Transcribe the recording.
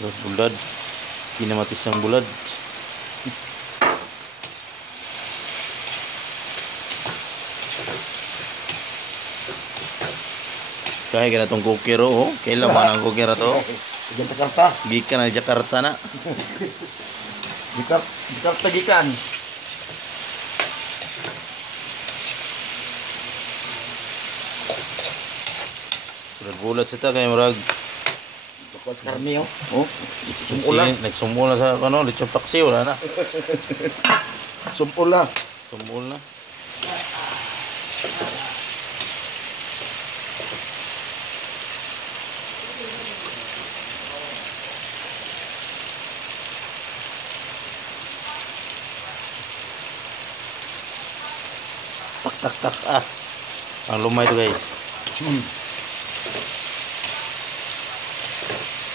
Bulad. Kinamatis ang bulad. Kaya ganitong kukiro, oh. Kailan man ang kukiro to? Jakarta. Gikan na Jakarta na. Jakarta gikan. Bulat sa ta kay murag. Tapos karne, oh. Sumula. Nagsumula sa ano, lechon paksi wala na. Sumula. Sumula. Tak tak tak ah. Ang lumay to guys.